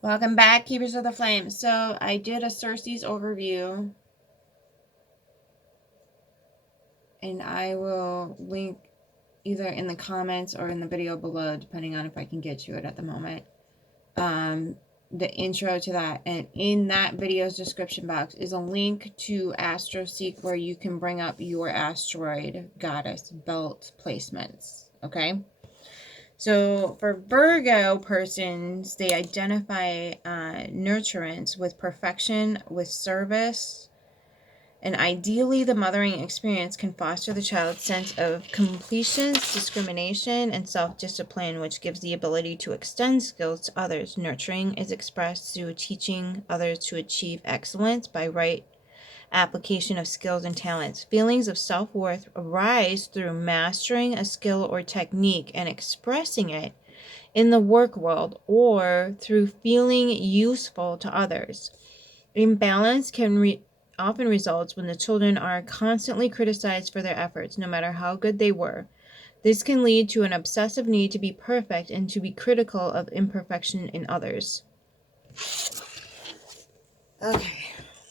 Welcome back, Keepers of the Flame. So I did a Ceres overview, and I will link either in the comments or in the video below, depending on if I can get to it at the moment, the intro to that. And in that video's description box is a link to AstroSeek where you can bring up your asteroid goddess belt placements. Okay. So for Virgo persons, they identify nurturance with perfection, with service, and ideally the mothering experience can foster the child's sense of completion, discrimination, and self-discipline, which gives the ability to extend skills to others. Nurturing is expressed through teaching others to achieve excellence by right application of skills and talents. Feelings of self-worth arise through mastering a skill or technique and expressing it in the work world or through feeling useful to others. Imbalance can often results when the children are constantly criticized for their efforts, no matter how good they were. This can lead to an obsessive need to be perfect and to be critical of imperfection in others. Okay.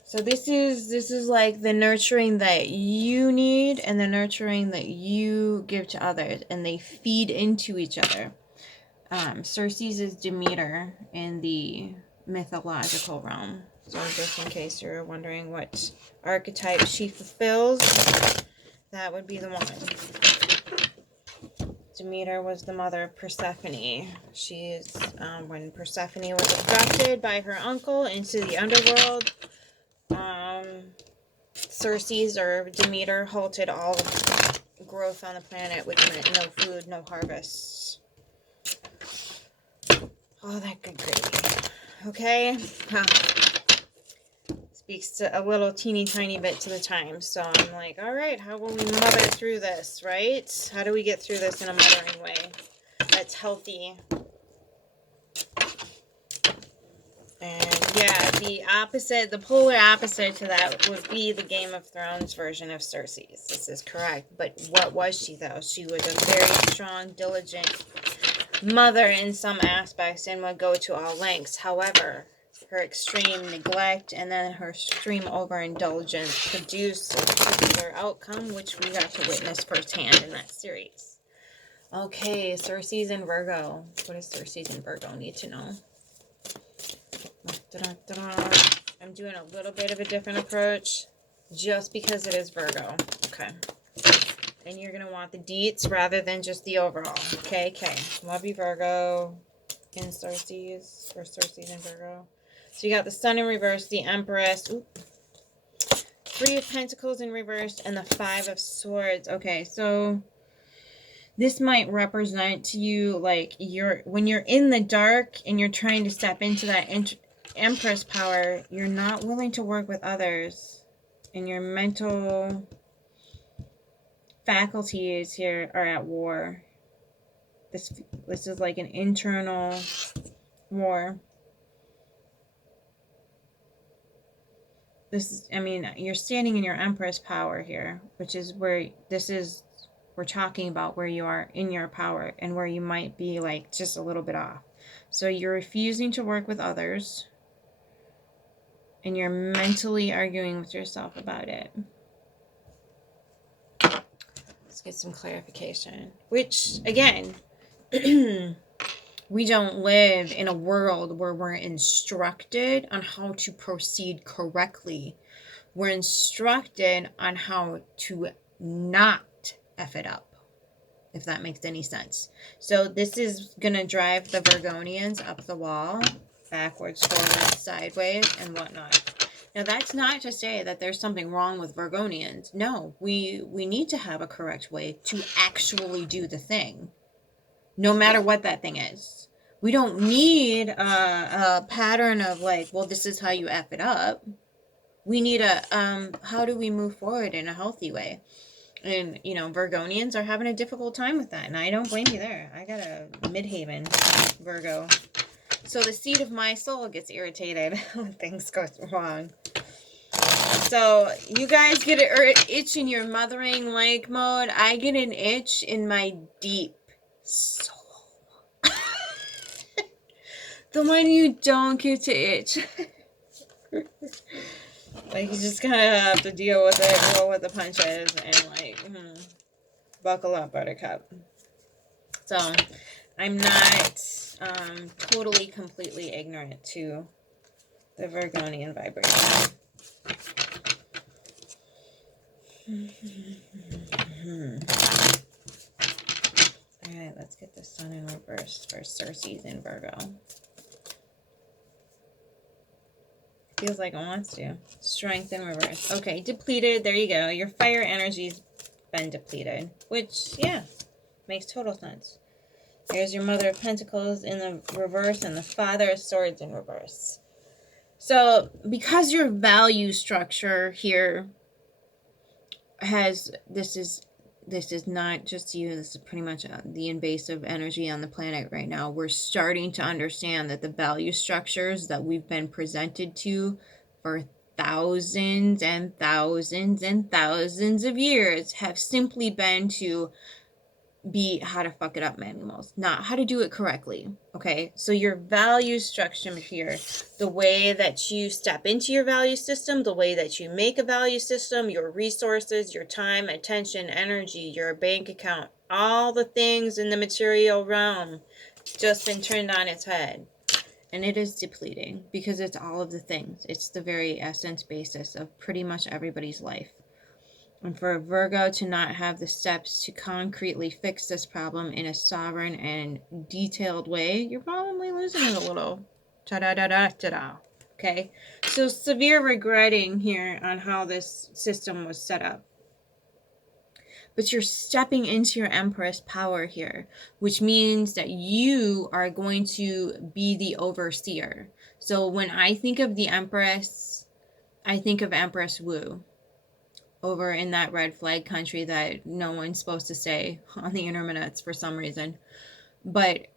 So this is like the nurturing that you need and the nurturing that you give to others, and they feed into each other. Ceres is Demeter in the mythological realm. So just in case you're wondering what archetype she fulfills, that would be the one. Demeter was the mother of Persephone. She is, when Persephone was abducted by her uncle into the underworld, Ceres or Demeter halted all growth on the planet, which meant no food, no harvests. All that good gravy. Okay? Huh. Speaks to a little teeny tiny bit to the time. So I'm like, all right, how will we mother through this, right? How do we get through this in a mothering way that's healthy? And yeah, the polar opposite to that would be the Game of Thrones version of Ceres. This is correct. But what was she, though? She was a very strong, diligent mother in some aspects and would go to all lengths. However, her extreme neglect and then her extreme overindulgence produced a particular outcome, which we got to witness firsthand in that series. Okay, Ceres and Virgo. What does Ceres and Virgo need to know? I'm doing a little bit of a different approach just because it is Virgo. Okay. And you're going to want the deets rather than just the overall. Okay. Love you, Virgo. In Ceres, or Ceres and Virgo. So you got the Sun in reverse, the Empress. Oop. 3 of Pentacles in reverse, and the 5 of Swords. Okay, so this might represent to you like when you're in the dark and you're trying to step into that Empress power, you're not willing to work with others, and your mental faculties here are at war. This is like an internal war. You're standing in your Empress power here, which is where we're talking about where you are in your power and where you might be like just a little bit off. So you're refusing to work with others and you're mentally arguing with yourself about it. Let's get some clarification. Which, again, we don't live in a world where we're instructed on how to proceed correctly. We're instructed on how to not F it up, if that makes any sense. So this is going to drive the Virgonians up the wall, backwards, forwards, sideways, and whatnot. Now, that's not to say that there's something wrong with Virgonians. No, we need to have a correct way to actually do the thing, no matter what that thing is. We don't need a pattern of like, well, this is how you F it up. We need how do we move forward in a healthy way? And, Virgonians are having a difficult time with that, and I don't blame you there. I got a midhaven Virgo. So the seed of my soul gets irritated when things go wrong. So you guys get an itch in your mothering like mode. I get an itch in my deep soul. The one you don't get to itch. Like, you just kind of have to deal with it, roll with the punches, and like, buckle up, buttercup. So, I'm not totally, completely ignorant to the Virgonian vibration. Alright, let's get the sun in reverse for Ceres in Virgo. Feels like it wants to. Strength in reverse. Okay, depleted. There you go. Your fire energy's been depleted. Which, yeah, makes total sense. There's your Mother of Pentacles in the reverse and the Father of Swords in reverse. So, because your value structure here has, this is not just you, this is pretty much the invasive energy on the planet right now. We're starting to understand that the value structures that we've been presented to for thousands and thousands and thousands of years have simply been to be how to fuck it up manuals, not how to do it correctly. Okay, so your value structure here, the way that you step into your value system, the way that you make a value system, your resources, your time, attention, energy, your bank account, all the things in the material realm just been turned on its head. And it is depleting because it's all of the things. It's the very essence basis of pretty much everybody's life. And for a Virgo to not have the steps to concretely fix this problem in a sovereign and detailed way, you're probably losing it a little. Ta-da-da-da-da-da. Okay? So severe regretting here on how this system was set up. But you're stepping into your Empress power here, which means that you are going to be the overseer. So when I think of the Empress, I think of Empress Wu. Over in that red flag country that no one's supposed to say on the internets for some reason. But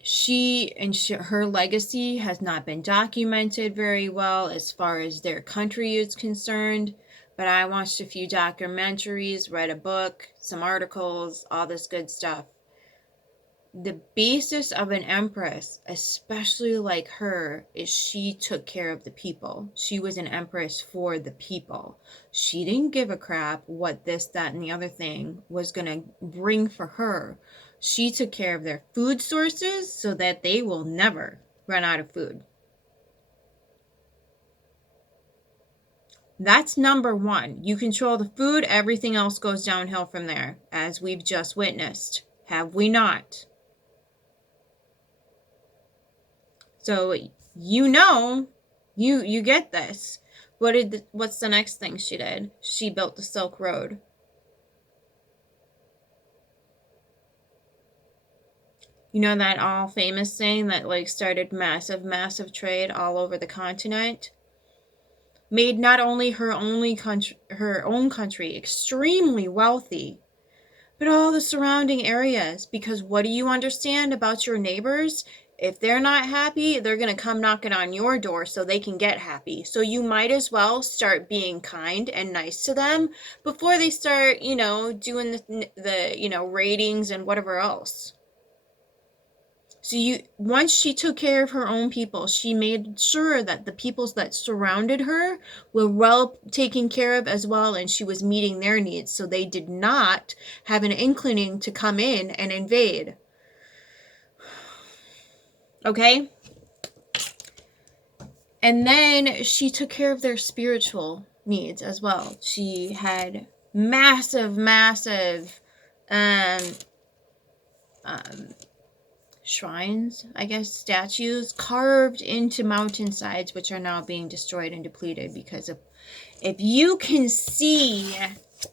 her legacy has not been documented very well as far as their country is concerned. But I watched a few documentaries, read a book, some articles, all this good stuff. The basis of an empress, especially like her, is she took care of the people. She was an empress for the people. She didn't give a crap what this, that, and the other thing was going to bring for her. She took care of their food sources so that they will never run out of food. That's number one. You control the food, everything else goes downhill from there, as we've just witnessed. Have we not? So, you get this. What's the next thing she did? She built the Silk Road. You know that all famous thing that like started massive trade all over the continent? Made not only her own country extremely wealthy, but all the surrounding areas. Because what do you understand about your neighbors? If they're not happy, they're going to come knocking on your door so they can get happy. So you might as well start being kind and nice to them before they start, doing the ratings and whatever else. So once she took care of her own people, she made sure that the peoples that surrounded her were well taken care of as well, and she was meeting their needs. So they did not have an inclining to come in and invade. Okay? And then she took care of their spiritual needs as well. She had massive shrines, I guess, statues carved into mountainsides, which are now being destroyed and depleted because if you can see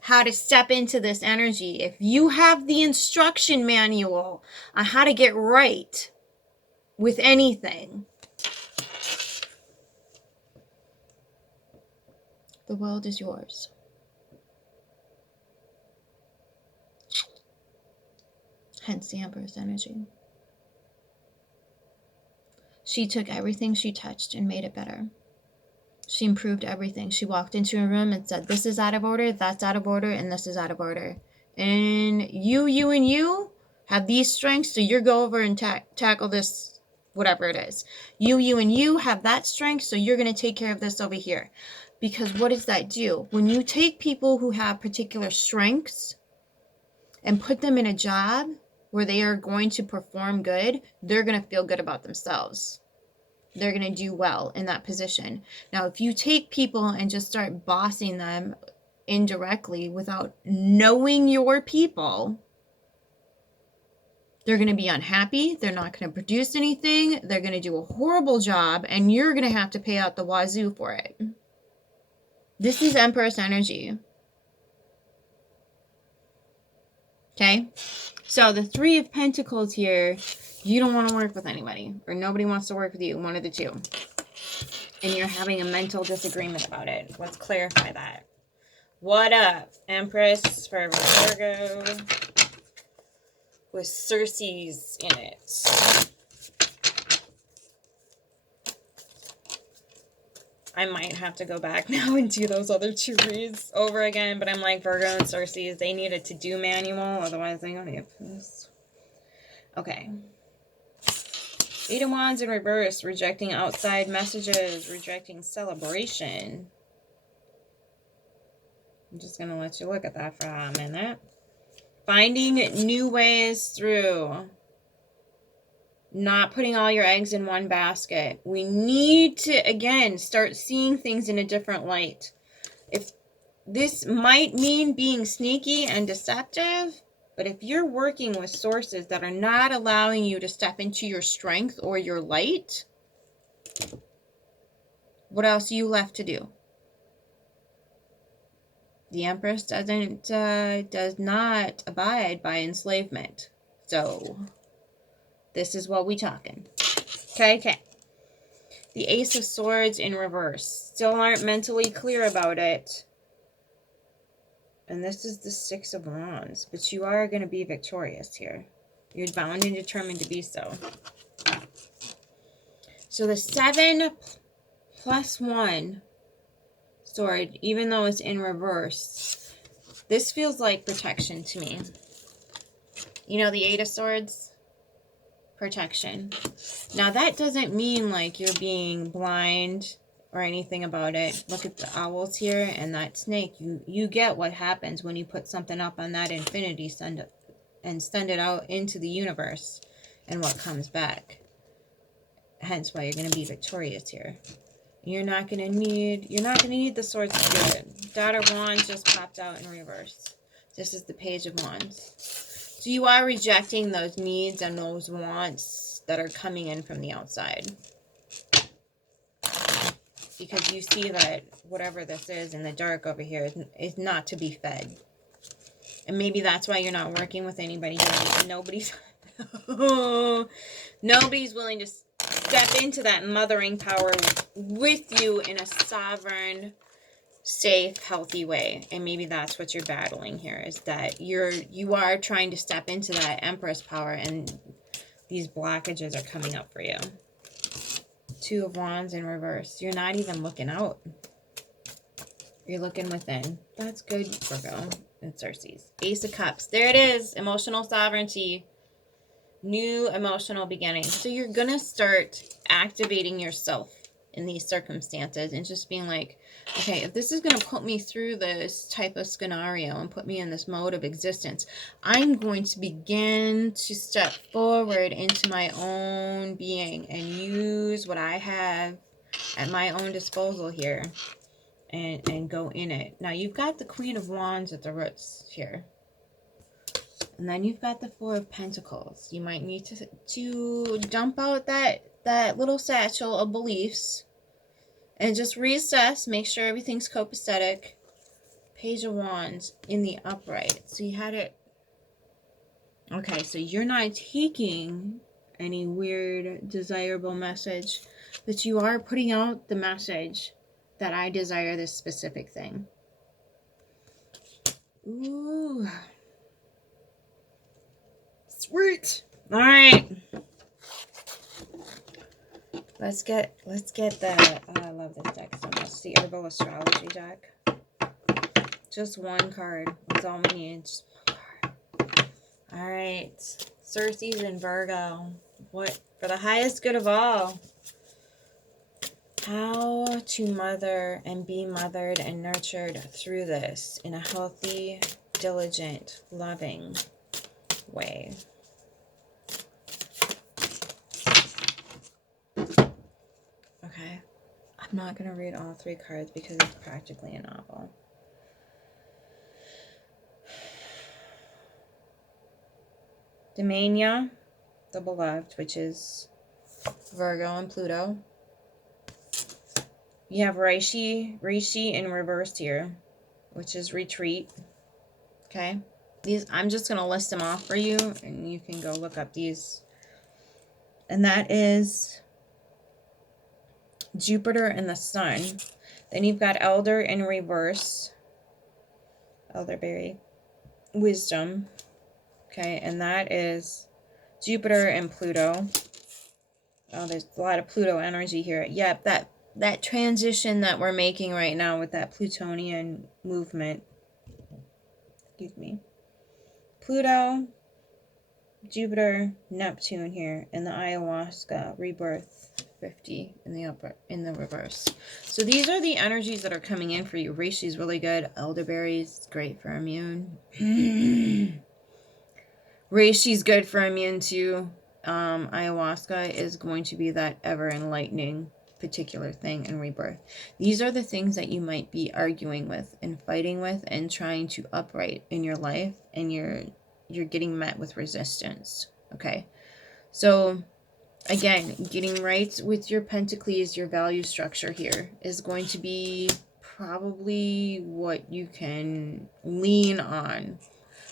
how to step into this energy, if you have the instruction manual on how to get right with anything, the world is yours. Hence the Empress energy. She took everything she touched and made it better. She improved everything. She walked into a room and said, this is out of order, that's out of order, and this is out of order. And you have these strengths, so you go over and tackle this whatever it is. You, and you have that strength, so you're going to take care of this over here. Because what does that do? When you take people who have particular strengths and put them in a job where they are going to perform good, they're going to feel good about themselves. They're going to do well in that position. Now, if you take people and just start bossing them indirectly without knowing your people, they're going to be unhappy. They're not going to produce anything. They're going to do a horrible job, and you're going to have to pay out the wazoo for it. This is Empress energy. Okay? So the Three of Pentacles here, you don't want to work with anybody, or nobody wants to work with you, one of the two. And you're having a mental disagreement about it. Let's clarify that. What up, Empress for Virgo with Ceres in it? I might have to go back now and do those other two reads over again, but I'm like, Virgo and Ceres, they need a to-do manual, otherwise they don't have this. Okay. Eight of Wands in reverse, rejecting outside messages, rejecting celebration. I'm just going to let you look at that for a minute. Finding new ways through. Not putting all your eggs in one basket. We need to, again, start seeing things in a different light. If this might mean being sneaky and deceptive, but if you're working with sources that are not allowing you to step into your strength or your light, what else are you left to do? The Empress does not abide by enslavement. So this is what we talking. Okay. The Ace of Swords in reverse. Still aren't mentally clear about it. And this is the Six of Wands. But you are going to be victorious here. You're bound and determined to be so. So the 7 plus 1 sword, even though it's in reverse, this feels like protection to me. You know, the 8 of Swords? Protection. Now, that doesn't mean like you're being blind or anything about it. Look at the owls here and that snake. You get what happens when you put something up on that infinity send it out into the universe and what comes back. Hence why you're going to be victorious here. You're not going to need the swords to do it. Daughter of Wands just popped out in reverse. This is the Page of Wands. So you are rejecting those needs and those wants that are coming in from the outside. Because you see that whatever this is in the dark over here is not to be fed. And maybe that's why you're not working with anybody here. Nobody's willing to step into that mothering power with you in a sovereign, safe, healthy way. And maybe that's what you're battling here, is that you are trying to step into that Empress power, and these blockages are coming up for you. 2 of Wands in reverse. You're not even looking out. You're looking within. That's good, Virgo and Ceres. Ace of Cups. There it is. Emotional sovereignty. New emotional beginnings. So you're going to start activating yourself in these circumstances and just being like, okay, if this is going to put me through this type of scenario and put me in this mode of existence, I'm going to begin to step forward into my own being and use what I have at my own disposal here and go in it. Now, you've got the Queen of Wands at the roots here. And then you've got the 4 of Pentacles. You might need to dump out that little satchel of beliefs and just reassess, make sure everything's copacetic. Page of Wands in the upright. So you had it. Okay, so you're not taking any weird, desirable message, but you are putting out the message that I desire this specific thing. Ooh. Sweet. All right. Let's get the, oh, I love this deck so much. The Herbal Astrology deck. Just one card. That's all we need. Just one card. All right. Ceres and Virgo. What For the highest good of all. How to mother and be mothered and nurtured through this in a healthy, diligent, loving way. Okay. I'm not going to read all 3 cards because it's practically a novel. Demania, the beloved, which is Virgo and Pluto. You have Reishi in reverse here, which is retreat. Okay. These, I'm just going to list them off for you, and you can go look up these. And that is Jupiter and the Sun. Then you've got Elder in reverse. Elderberry. Wisdom. Okay, and that is Jupiter and Pluto. Oh, there's a lot of Pluto energy here. Yep, that transition that we're making right now with that Plutonian movement. Excuse me. Pluto, Jupiter, Neptune here, and the ayahuasca rebirth 50 in the reverse. So these are the energies that are coming in for you. Reishi is really good. Elderberries, great for immune. Reishi's good for immune too. Ayahuasca is going to be that ever enlightening particular thing in rebirth. These are the things that you might be arguing with and fighting with and trying to upright in your life, and you're getting met with resistance. Okay, so again, getting right with your Pentacles, your value structure here is going to be probably what you can lean on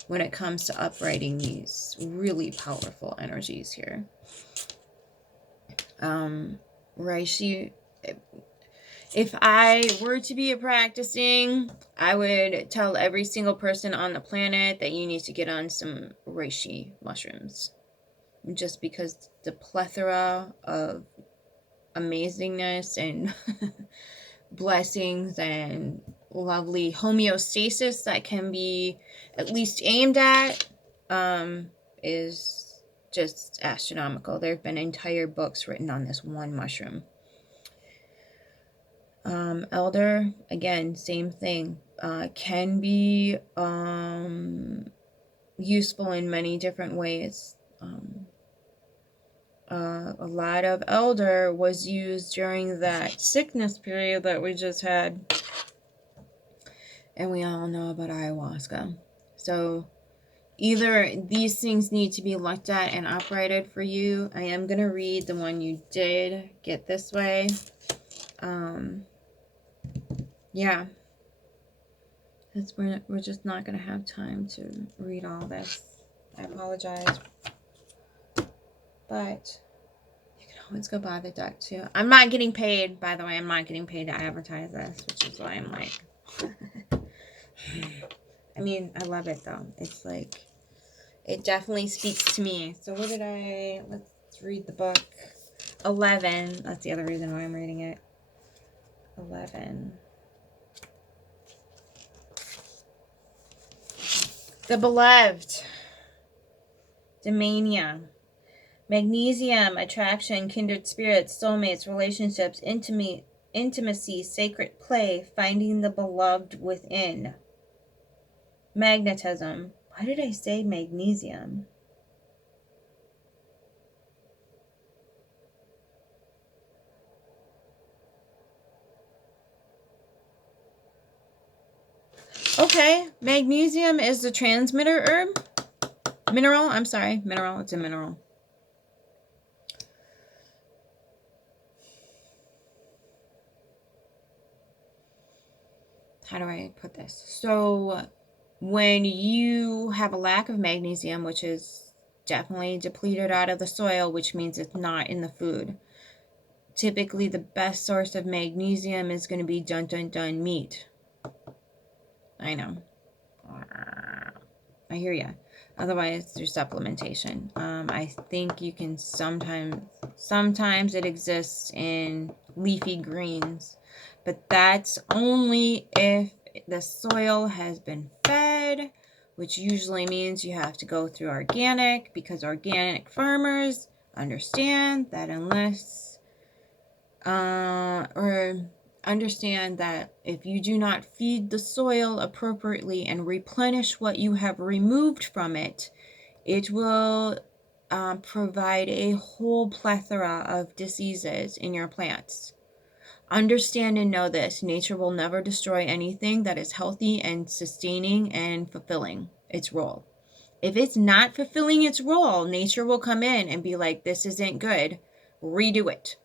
when it comes to uprighting these really powerful energies here. Reishi, if I were to be practicing, I would tell every single person on the planet that you need to get on some reishi mushrooms. Just because the plethora of amazingness and blessings and lovely homeostasis that can be at least aimed at is just astronomical. There have been entire books written on this one mushroom. Elder, again, same thing. Can be useful in many different ways. A lot of elder was used during that sickness period that we just had. And we all know about ayahuasca. So either these things need to be looked at and uprighted for you. I am going to read the one you did get this way. Yeah. Because we're just not going to have time to read all this. I apologize. But you can always go buy the deck too. I'm not getting paid, by the way. I'm not getting paid to advertise this, which is why I'm like... I mean, I love it though. It's like, it definitely speaks to me. So what did let's read the book. 11. That's the other reason why I'm reading it. 11. The Beloved. Demania. Magnesium, attraction, kindred spirits, soulmates, relationships, intimacy, sacred play, finding the beloved within. Magnetism. Why did I say magnesium? Okay, magnesium is the transmitter herb. Mineral, I'm sorry, mineral, it's a mineral. How do I put this? So when you have a lack of magnesium, which is definitely depleted out of the soil, which means it's not in the food. Typically, the best source of magnesium is going to be meat. I know. I hear ya. Otherwise, through supplementation. I think you can sometimes it exists in leafy greens, but that's only if the soil has been fed, which usually means you have to go through organic, because organic farmers understand that understand that if you do not feed the soil appropriately and replenish what you have removed from it, it will provide a whole plethora of diseases in your plants. Understand and know this: nature will never destroy anything that is healthy and sustaining and fulfilling its role. If it's not fulfilling its role, nature will come in and be like, this isn't good, redo it.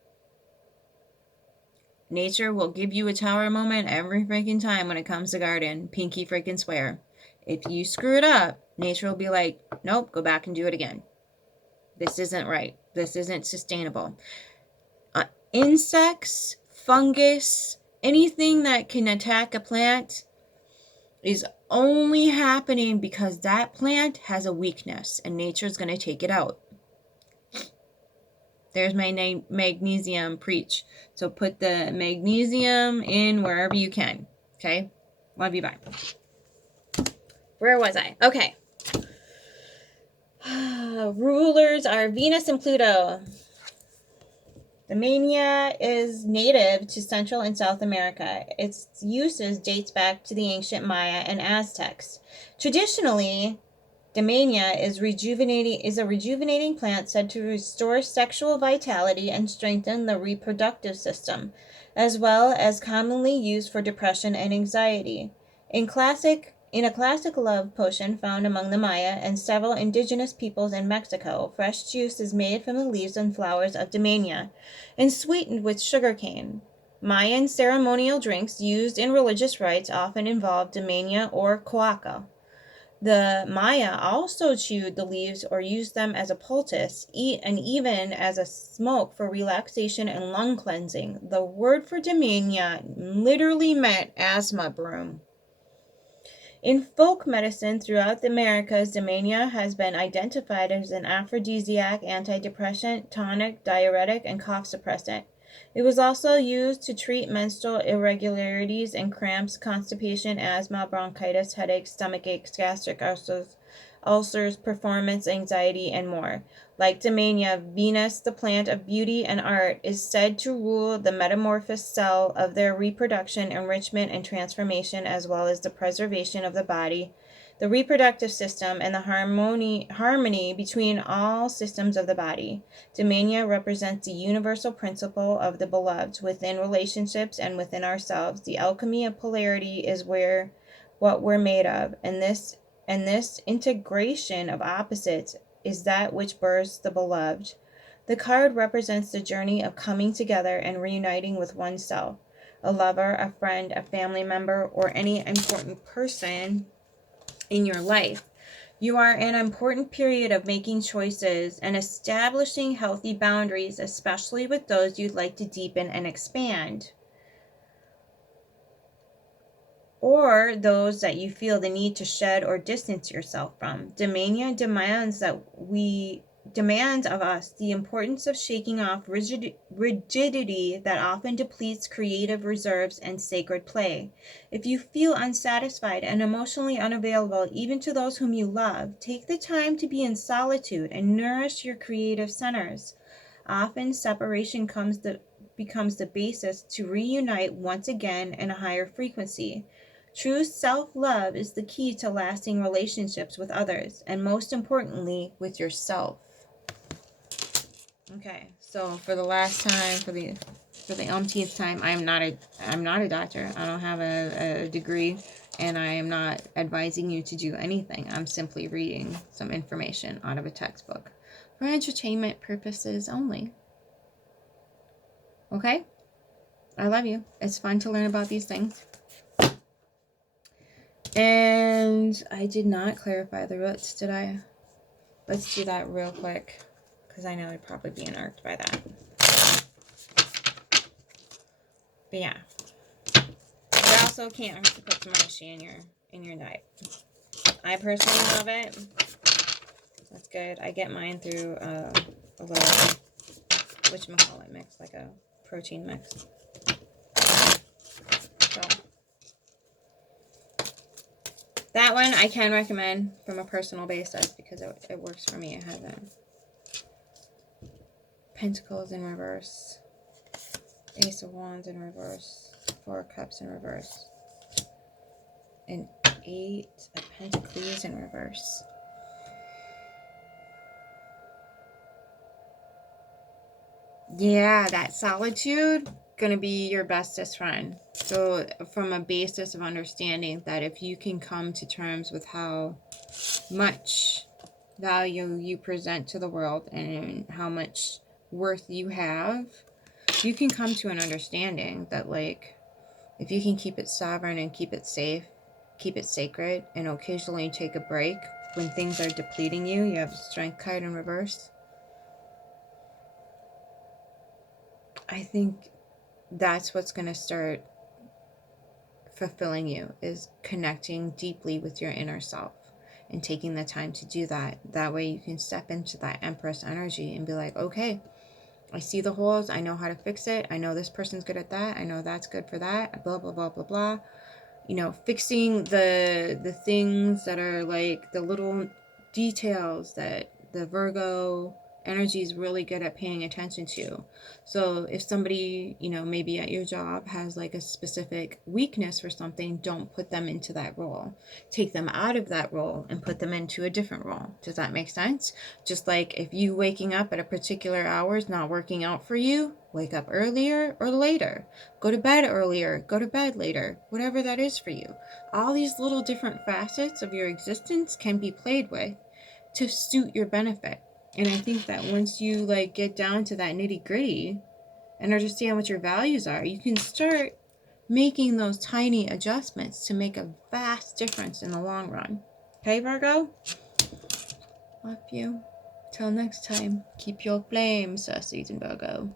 Nature will give you a tower moment every freaking time when it comes to garden. Pinky freaking swear. If you screw it up, nature will be like, nope, go back and do it again. This isn't right. This isn't sustainable. Insects, fungus, anything that can attack a plant is only happening because that plant has a weakness and nature's going to take it out. There's my magnesium preach. So put the magnesium in wherever you can. Okay? Love you, bye. Where was I? Okay. Rulers are Venus and Pluto. Demania is native to Central and South America. Its uses dates back to the ancient Maya and Aztecs. Traditionally, Demania is a rejuvenating plant said to restore sexual vitality and strengthen the reproductive system, as well as commonly used for depression and anxiety. In a classic love potion found among the Maya and several indigenous peoples in Mexico, fresh juice is made from the leaves and flowers of Demania and sweetened with sugarcane. Mayan ceremonial drinks used in religious rites often involve Demania or coaca. The Maya also chewed the leaves or used them as a poultice, and even as a smoke for relaxation and lung cleansing. The word for Demania literally meant asthma broom. In folk medicine throughout the Americas, Demania has been identified as an aphrodisiac, antidepressant, tonic, diuretic, and cough suppressant. It was also used to treat menstrual irregularities and cramps, constipation, asthma, bronchitis, headaches, stomach aches, gastric ulcers, performance anxiety, and more. Like Demania, Venus, the plant of beauty and art, is said to rule the metamorphosed cell of their reproduction, enrichment, and transformation, as well as the preservation of the body, the reproductive system, and the harmony between all systems of the body. Demania represents the universal principle of the beloved within relationships and within ourselves. The alchemy of polarity is what we're made of, and this integration of opposites is that which births the beloved. The card represents the journey of coming together and reuniting with oneself, a lover, a friend, a family member, or any important person in your life. You are in an important period of making choices and establishing healthy boundaries, especially with those you'd like to deepen and expand, or those that you feel the need to shed or distance yourself from. Demania demands of us the importance of shaking off rigidity that often depletes creative reserves and sacred play. If you feel unsatisfied and emotionally unavailable even to those whom you love, take the time to be in solitude and nourish your creative centers. Often separation becomes the basis to reunite once again in a higher frequency. True self-love is the key to lasting relationships with others, and most importantly, with yourself. Okay, so for the last time, for the umpteenth time, I'm not a doctor. I don't have a degree, and I am not advising you to do anything. I'm simply reading some information out of a textbook for entertainment purposes only. Okay? I love you. It's fun to learn about these things. And I did not clarify the roots, did I? Let's do that real quick, because I know I'd probably be irked by that. But yeah. It also can't hurt to put some reishi in your diet. I personally love it. That's good. I get mine through a little, whatchamacallit mix, like a protein mix. So that one I can recommend from a personal basis because it works for me. It hasn't Pentacles in reverse. Ace of Wands in reverse. Four of Cups in reverse. And Eight of Pentacles in reverse. Yeah, that solitude gonna be your bestest friend. So from a basis of understanding that if you can come to terms with how much value you present to the world and how much worth you have, you can come to an understanding that, like, if you can keep it sovereign and keep it safe, keep it sacred, and occasionally take a break when things are depleting you. You have the Strength card in reverse. I think that's what's going to start fulfilling you, is connecting deeply with your inner self and taking the time to do that. That way you can step into that Empress energy and be like, okay, I see the holes. I know how to fix it. I know this person's good at that. I know that's good for that. Blah, blah, blah, blah, blah. You know, fixing the things that are like the little details that the Virgo energy is really good at paying attention to. So if somebody, you know, maybe at your job has like a specific weakness for something, don't put them into that role. Take them out of that role and put them into a different role. Does that make sense? Just like if you waking up at a particular hour is not working out for you, wake up earlier or later. Go to bed earlier, go to bed later, whatever that is for you. All these little different facets of your existence can be played with to suit your benefit. And I think that once you like get down to that nitty gritty and understand what your values are, you can start making those tiny adjustments to make a vast difference in the long run. Okay, Virgo? Love you. Till next time, keep your flame, Ceres and Virgo.